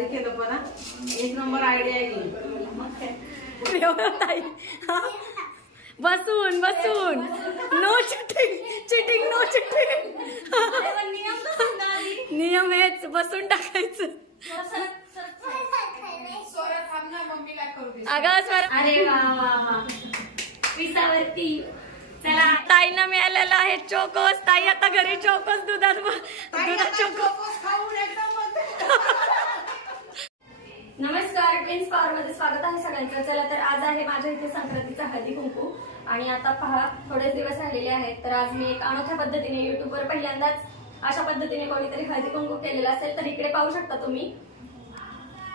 भारी केलं पण एक नंबर आयडिया आहे. बसून बसून no cheating cheating no cheating. नियम हेच बसून टाकायचं. अरे वा वा वा पिसावरती. चला ताईंना मिळालेला आहे चोकोस. ताई आता घरी चोकोस दुधात चोकोस. नमस्कार, ट्विन्स पॉवर मध्ये स्वागत आहे सगळ्यांचं. चला तर आज आहे माझ्या इथे संक्रांतीचा हळदी कुंकू आणि आता पहा थोडेच दिवस राहिलेले आहेत. तर आज मी एक अनोख्या पद्धतीने युट्यूबवर पहिल्यांदाच अशा पद्धतीने कोणीतरी हळदी कुंकू केलेला असेल तर इकडे पाहू शकता तुम्ही.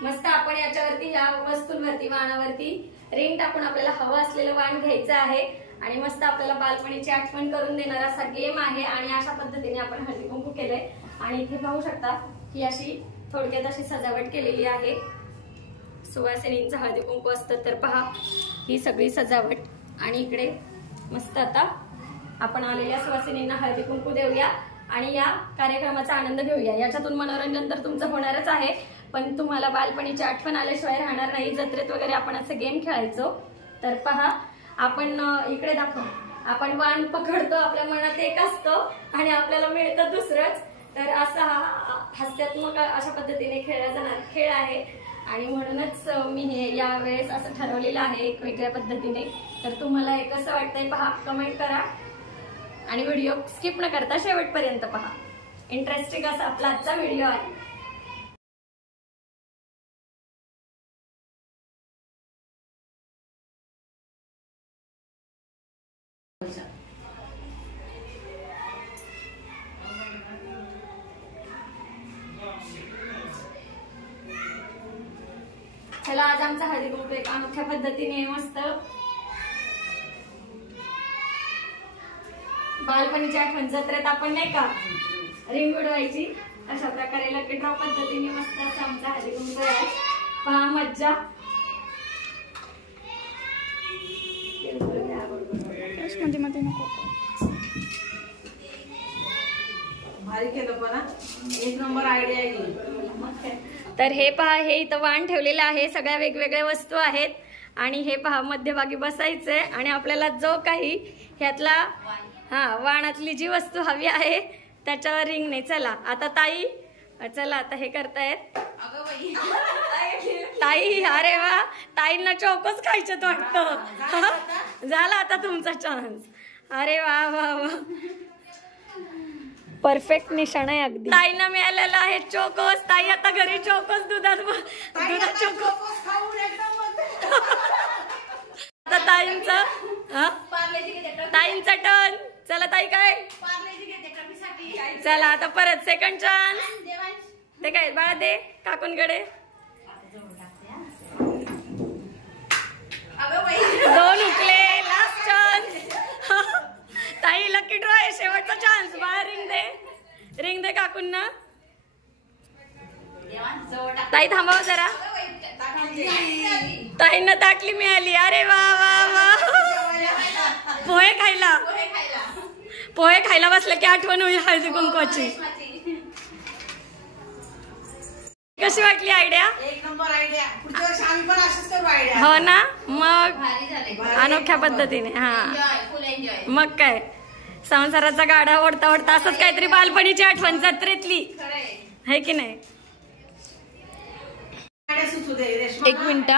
मस्त आपण याच्यावरती ह्या वस्तूंवरती वाणावरती रिंग टाकून आपल्याला हवं असलेलं वाण घ्यायचं आहे आणि मस्त आपल्याला बालपणीची आठवण करून देणारा असा गेम आहे. आणि अशा पद्धतीने आपण हळदी कुंकू केलंय आणि इथे पाहू शकता ही अशी थोडक्यात अशी सजावट केलेली आहे. सुवासिनींचं हळदी कुंकू असतं तर पहा ही सगळी सजावट. आणि इकडे मस्त आता आपण आलेल्या सुवासिनींना हळदी कुंकू देऊया आणि या कार्यक्रमाचा आनंद घेऊया. याच्यातून मनोरंजन तर तुमचं होणारच आहे पण तुम्हाला बालपणीची आठवण आल्याशिवाय राहणार नाही. जत्रेत वगैरे आपण असं गेम खेळायचो. तर पहा आपण इकडे दाखव आपण वाण पकडतो, आपल्या मनात एक असतं आणि आपल्याला मिळतं दुसरंच. तर असा हास्यात्मक अशा पद्धतीने खेळला जाणार खेळ आहे आणि म्हणूनच मी हे यावेळेस असं ठरवलेलं आहे एक वेगळ्या पद्धतीने. तर तुम्हाला हे कसं वाटतंय पहा, कमेंट करा आणि व्हिडिओ स्किप न करता शेवटपर्यंत पहा. इंटरेस्टिंग असा आपला आजचा व्हिडिओ आहे. चला आज आमचा हळदी कुंकू एक अनोख्या पद्धतीने मस्त बालपणीची आठवण जत्रेत आपण नाही का रिंग उडवायची अशा प्रकारे लकी ड्रॉ पद्धतीने मस्त असं आमचा हळदी कुंकू आहे. पहा मज्जा. भारी केलं पण एक नंबर आयडिया आहे. तर हे पहा हे इथं वाण ठेवलेलं आहे. सगळ्या वेगवेगळ्या वस्तू आहेत आणि हे पहा मध्यभागी बसायचंय आणि आपल्याला जो काही ह्यातला वाणातली जी वस्तू हवी आहे त्याच्यावर रिंग नाही. चला आता ताई चला आता हे करतायत ताई. अरे वा ताईंना चोकोस खायच्यात वाटतं. झाला आता तुमचा चान्स. अरे वा वा वा परफेक्ट निशाण आहे अगदी. ताईंना मिळालेला आहे चोकोस. ताई आता घरी चोकोस दुधात चोकोस. आता ताईंचा टर्न. चला ताई काय चला आता परत सेकंड चान्स. ते काय बाळा दे काकूनकडे. 2 हुकले. Last chance. ताई लकी ड्रॉ आहे शेवटचा चान्स. बाळा रिंग दे काकूंना. ताई थांबाव जरा. ताईंना ताटली मिळाली. अरे वा वा वा पोहे खायला बसलं की आठवण होईल हळदी कुंकवाची. कशी वाटली आयडिया? एक नंबर आयडिया. पुढच्या वर्षी आम्ही पण अशीच करू आयडिया. हो ना मग अनोख्या पद्धतीने. मग काय संसाराचा गाडा ओढता ओढता असंच काहीतरी बालपणीची आठवण जत्रेतली आहे की नाही. 1 मिनिट.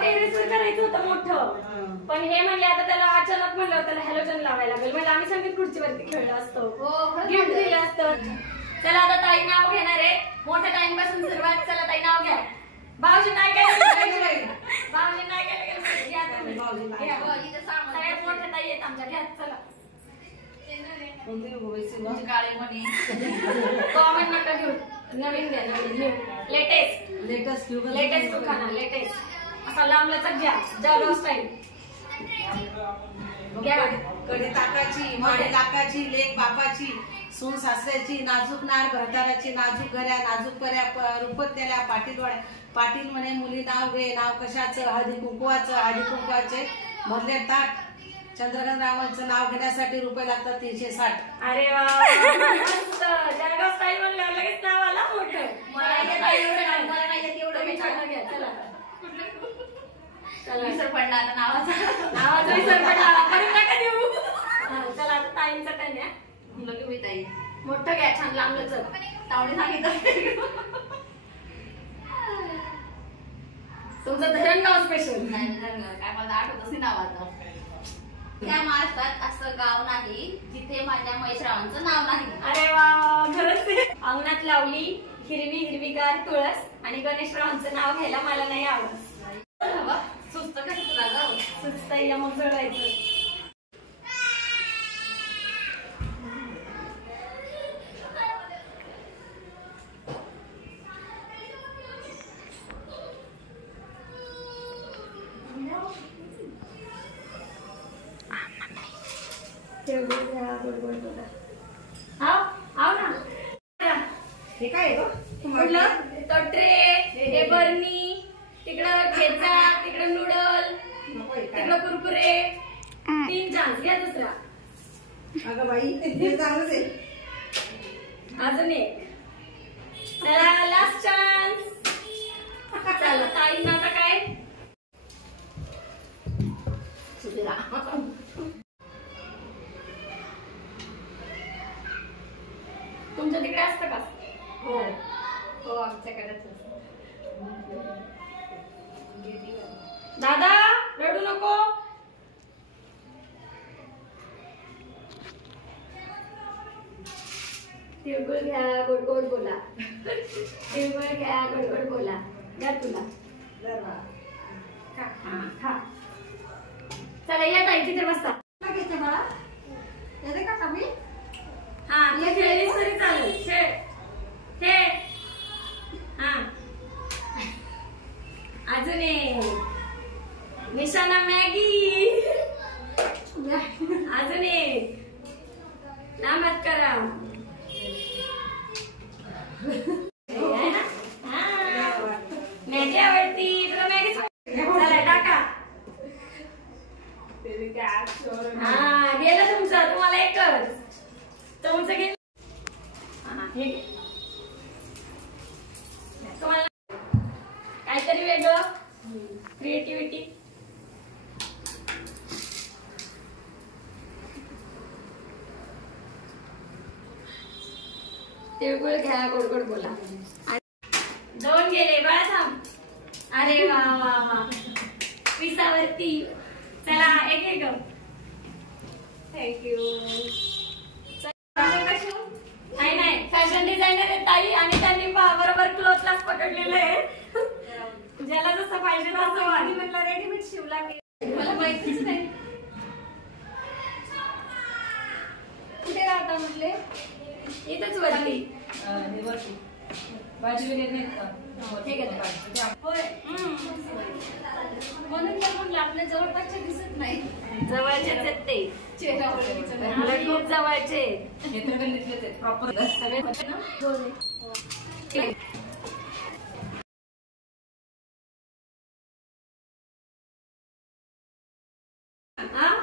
टेरेसवर करायचं होतं मोठं पण हे म्हणले आता त्याला अचानक म्हणलं त्याला हॅलोजन लावायला लागेल. म्हणजे आम्ही संगीत खुर्चीवरती खेळलो असतो, गिफ्ट दिलं असतं. चला आता ताई नाव घेणार आहे. मोठ्या टाइम पासून सुरुवात. चला ताई नाव घ्या. भाऊजी नाही काय भाऊजी नाही काय सगळ्यात मोठ्या ताई आहेत आमच्या. घ्या चला. कॉमन नका घेऊ. नवीन घ्या. नवीन लेटेस्ट खाना. लेटेस्ट असा लांबल्याचा घ्या. जाडो स्टाईल घ्या. कडी ताकाची, माडी लाकाची, लेक बापाची, सून सासऱ्याची, नाजूक नार भरताराची, नाजूक घऱ्या, नाजूक पर्या, रुपत्याला, पाटीलवाड्या, पाटील म्हणे मुली नाव घे. नाव कशाचं? हळदी कुंकवाचं. हळदी कुंकवाचे मधले ताट. चंद्रकांत रावांचं नाव घेण्यासाठी रुपये लागतात 360. अरे वा विसर पडला आता नावाचा विसर पडला परत नका देऊ. चला आता ताईंचा टर्न आहे. मुलं मी ताई मोठं घ्या छान लांबलं चल तावडी सांगितलं तुमचं धरण नाव स्पेशल. काय मला आठवतच नाही नाव आता. त्या महाराष्ट्रात असं गाव नाही जिथे माझ्या मैत्रांचं नाव नाही. अरे वा खरंच ते. अंगणात लावली हिरवीगार तुळस आणि गणेशरावांचं नाव घ्यायला मला नाही आवडत. सुस्त कसं तुला ग सुस्त या मग जळायचं. हे काय तो ट्रे हे बर्नी तिकडं ठेचा तिकडं नूडल तिकडं कुरकुरे. 3 चान्स घ्या दुसरा. अगं बाई हे चांगलंच आहे. अजून एक. चला लास्ट चान्स. चला ताईंना आता काय तुमच्या तिकडे असतं का? हो हो आमच्याकडेच दादा रडू नको. तिळगुळ घ्या गोड गोड बोला. तिळगुळ घ्या गोड गोड बोला. द्या तुला खा. चला या ताई तिथे बसता. घेते मला येते का कमी. हा तू खेळलीस तरी चालेल. खेळ. हा अजून एक. निशाणा मॅगी. अजून एक. नामत करा. मॅगी आवडती तुला. मॅगी चला टाका. हा गेलं तुमचं. तुम्हाला एकच. तुमचं गेलं. हे तुम्हाला काहीतरी वेगळं क्रिएटिव्हिटी. तिळगुळ घ्या गोड गोड बोला. 2 गेले बाळा थांब. अरे वा वा वा विसावरती. चला एक एक थँक्यू. नाही फॅशन डिझायनर आहे ताई आणि त्यांनी बरोबर क्लोथलाच पकडलेलं आहे. ज्याला जसं पाहिजे तसं. आणि म्हटलं रेडीमेड शिवला की मला माहितीच नाही. कुठे राहता म्हटले. इथेच वरती भाजी वगैरे ठीक आहे. म्हणून तर म्हणलं आपल्या जवळपासचे दिसत नाही. जवळचेच आहेत ते. चेहरा ओळखीचा नाही. मला खूप जवळचे. हे तर गल्लीतलेच आहेत प्रॉपर सगळे.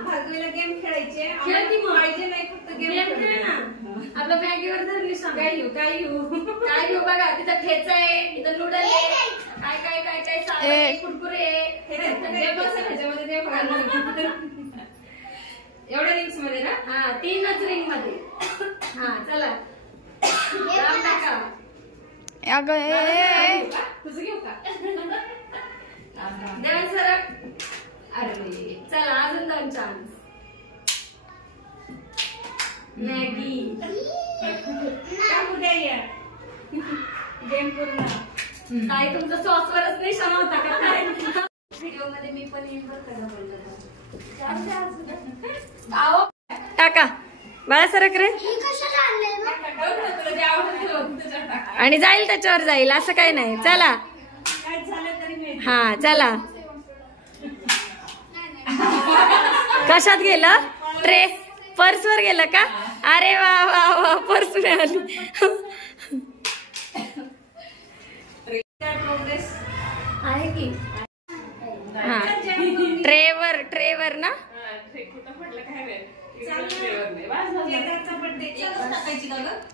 भागवीला गेम खेळायचे. खेळ की मग. पाहिजे नाही फक्त गेम खेळ ना. आपल्या बॅगेवर धर निशाण. काय काय घेऊ बघा. तिथं ठेचा आहे इथं नूडल आहे काय काय काय काय सारं कुरकुरे ह्याच्यामध्ये एवढ्या रिंग्स मध्ये ना. हा 3च रिंग मध्ये. हा चला राम टाका. तुझं घेऊ का. देवन सरक. अरे चला अजून 2 चान्स. मॅगी गेम पूर्ण. ताई तुमचं सॉसवरच नाही क्षमा होता का काय. व्हिडिओ मध्ये मी पण येईन बरं का बोललं. टाका बाळा सरक रे. आणि जाईल त्याच्यावर जाईल असं काही नाही. चला हा चला. कशात गेलं. ट्रे पर्स वर गेलं का. अरे वा वा वा पर्स मिळाली. आहे की हा ट्रेवर ना.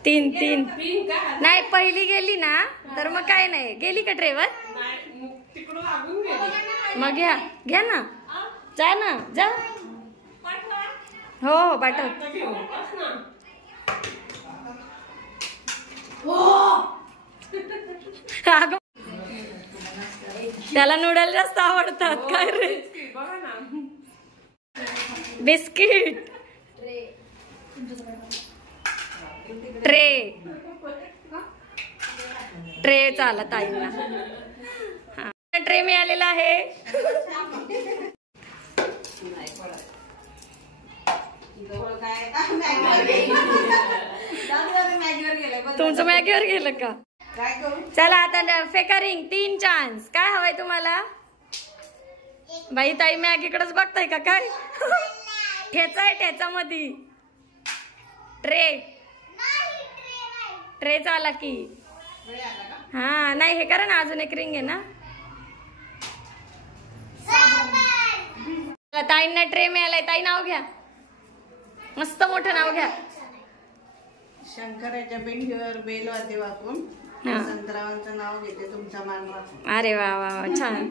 तीन नाही पहिली गेली ना तर मग काय नाही. गेली का ट्रेवर. मग घ्या ना, जा ना, जा. हो हो पाठव. त्याला नूडल जास्त आवडतात. काय रे, बिस्किट, ट्रे ट्रे चालत आईला. हा, ट्रे मिळालेला आहे. तुमचं मॅगीवर गेलं का? चला आता फेका रिंग. 3 चान्स. काय हवंय तुम्हाला? बाई ताई मॅगीकडेच बघताय का काय? ठेचा आहे, ठेचामध्ये ट्रे चाला की. हा नाही, हे करा ना, अजून एक रिंग आहे ना. ताईंना ट्रे मिळालाय. ताई नाव घ्या, मस्त मोठं नाव घ्या. शंकराच्या पिंडीवर बेलवाते वाकून संतरावांचं नाव घेते, तुमचा मान राखून. अरे वा वा वा, छान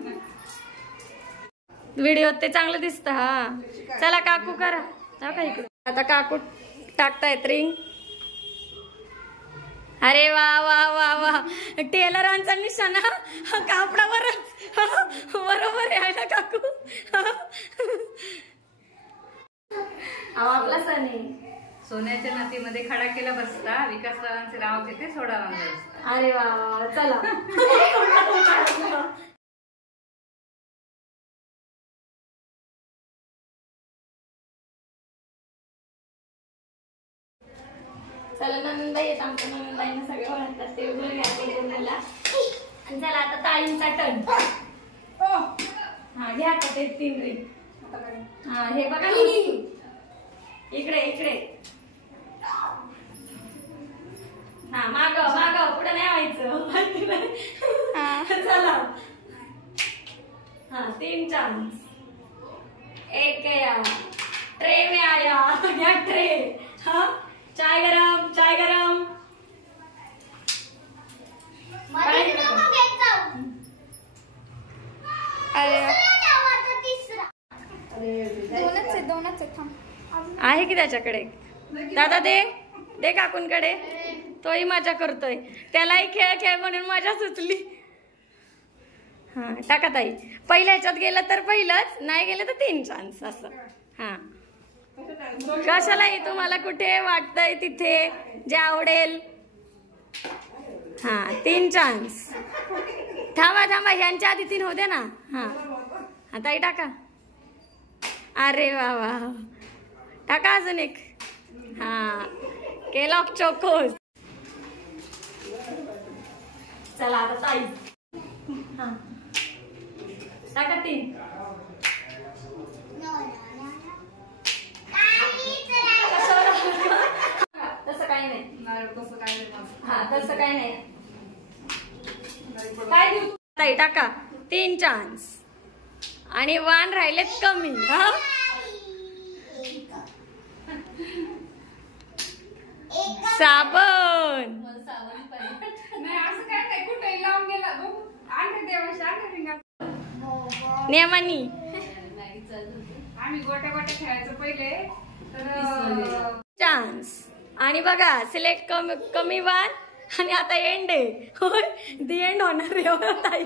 व्हिडिओ ते चांगलं दिसतं. हा चला काकू करा. आता काकू टाकतायत रिंग. अरे वा वा वा वा, टेलरांचा निशाणा कापडावरच. बरोबर आहे ना काकू? आपला सण आहे. सोन्याच्या नातीमध्ये खडा केला बसता, विकासरावांचे नाव घेते, सोडारांचा बसता. अरे वा वा, चला. चला नंदनबाई येत, आमच्या नंदनबाईंना सगळे ओळखतात ते घ्या. आणि चला आता ताईंचा टर्न. हा घ्या आता ते 3 रिंग. हा हे बघा, इकडे इकडे. हा माग माग, पुढे नाही व्हायचं. चला. हा 3 चान्स. एक गया, ट्रे में आया. घ्या ट्रे. हा चाय गरम, चाय गरम. आहे की त्याच्याकडे? दादा दे, दे काकूंकडे. तोही मजा करतोय, त्यालाही खेळ खेळ म्हणून मजा सुचली. हा टाका ताई. पहिल्या ह्याच्यात गेलं तर पहिलंच, नाही गेलं तर 3 चान्स असं. हा कशालाही तुम्हाला कुठे वाटतंय तिथे जे आवडेल. हा 3 चान्स. थांबा थांबा, ह्यांच्या आधी 3 होते ना. हा ताई टाका. अरे वा वा, टाका अजून एक. हा केलॉग चोकोस. चला आता ताई. हा टाका 3. तसं काही नाही. हा तसं काही नाही. काय देऊ ताई? टाका 3 चान्स. आणि 1 राहिलेत कमी. हा साबण. नियमानी आम्ही गोट्या गोट्या खेळायचो पहिले चान्स. आणि बघा सिलेक्ट कमी 1. आणि आता एंड आहे. होय दी एंड होणार आहे ताई.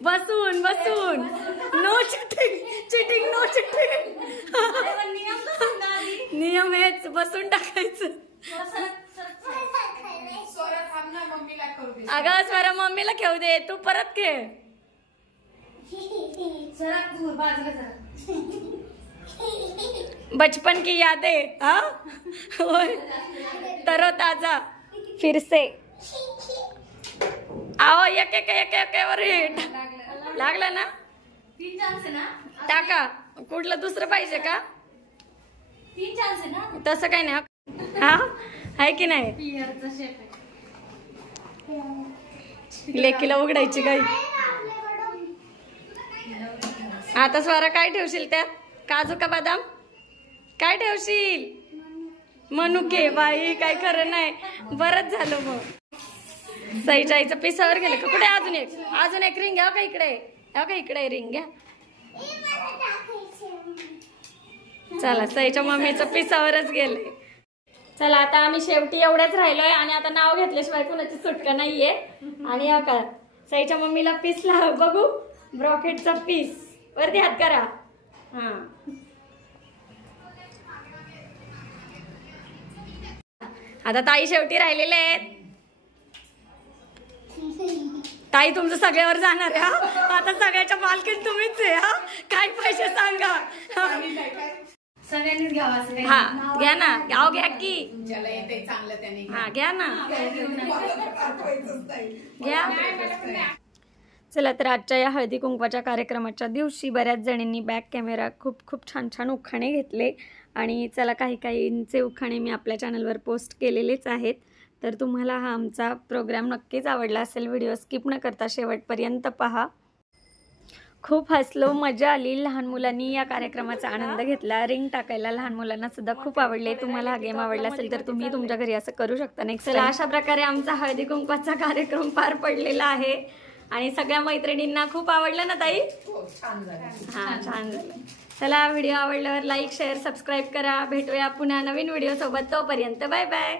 बसून बसून. No cheating, cheating no cheating. नियम हेच, बसून टाकायचं. अगं स्वरा मम्मीला खेळू दे, तू परत खेळ. बचपन की यादें. हाँ तरोताजा फिर से. आओ एक एक एक एक वर हिट लागला ना. 3 चान्स आहे ना. टाका. कुठलं दुसरं पाहिजे का? 3 चान्स आहे ना. तसं काही नाही. हा आहे की नाही? पियरचा शेप आहे. लेकीला उघडायची काही. आता स्वरा काय ठेवशील त्यात? काजू का बदाम? काय ठेवशील? मनुके. बाई काय खरं नाही. बरंच झालं मग. सईच्या आईचं पिसावर गेलं का? कुठे अजून एक रिंग घ्या का इकडे? का इकडे रिंग घ्या. चला सईच्या मम्मीचं पिसावरच गेले. चला आता आम्ही शेवटी एवढेच राहिलोय आणि आता नाव घेतल्याशिवाय कोणाची सुटका नाहीये. आणि हा का सईच्या मम्मीला पीस लाव बघू. ब्रॉकेटचा पीस वरती हात करा. हा आता ताई शेवटी राहिलेले आहेत. ताई तुमचं सगळ्यावर जाणार आहे हा. आता सगळ्याच्या मालकीण तुम्हीच आहे हा. काय पैसे सांगा. सगळ्यांनीच घ्यावा. हा घ्या ना. गाव घ्या की. ज्याला येते चांगलं त्याने हा घ्या ना. घ्या. चला तर आजच्या या हळदी कुंकवाच्या कार्यक्रमाच्या दिवशी बऱ्याच जणींनी बॅक कॅमेरा खूप खूप छान छान उखाणे घेतले. आणि चला काही काहींचे उखाणे मी आपल्या चॅनलवर पोस्ट केलेलेच आहेत. तर तुम्हाला हा आमचा प्रोग्राम नक्कीच आवडला असेल. व्हिडिओ स्किप न करता शेवटपर्यंत पहा. खूप हसलो, मजा आली. लहान मुलांनी या कार्यक्रमाचा आनंद घेतला. रिंग टाकायला लहान मुलांना सुद्धा खूप आवडले. तुम्हाला हा गेम आवडला असेल तर तुम्ही तुमच्या घरी असं करू शकता. नेक्स्ट चला अशा प्रकारे आमचा हळदी कुंकवाचा कार्यक्रम पार पडलेला आहे. आणि सगळ्या मैत्रिणींना खूप आवडलं ना ताई? छान झालं. हा छान झालं. चला व्हिडिओ आवडल्यावर लाईक शेअर सबस्क्राईब करा. भेटूया पुन्हा नवीन व्हिडिओ सोबत. तोपर्यंत बाय बाय.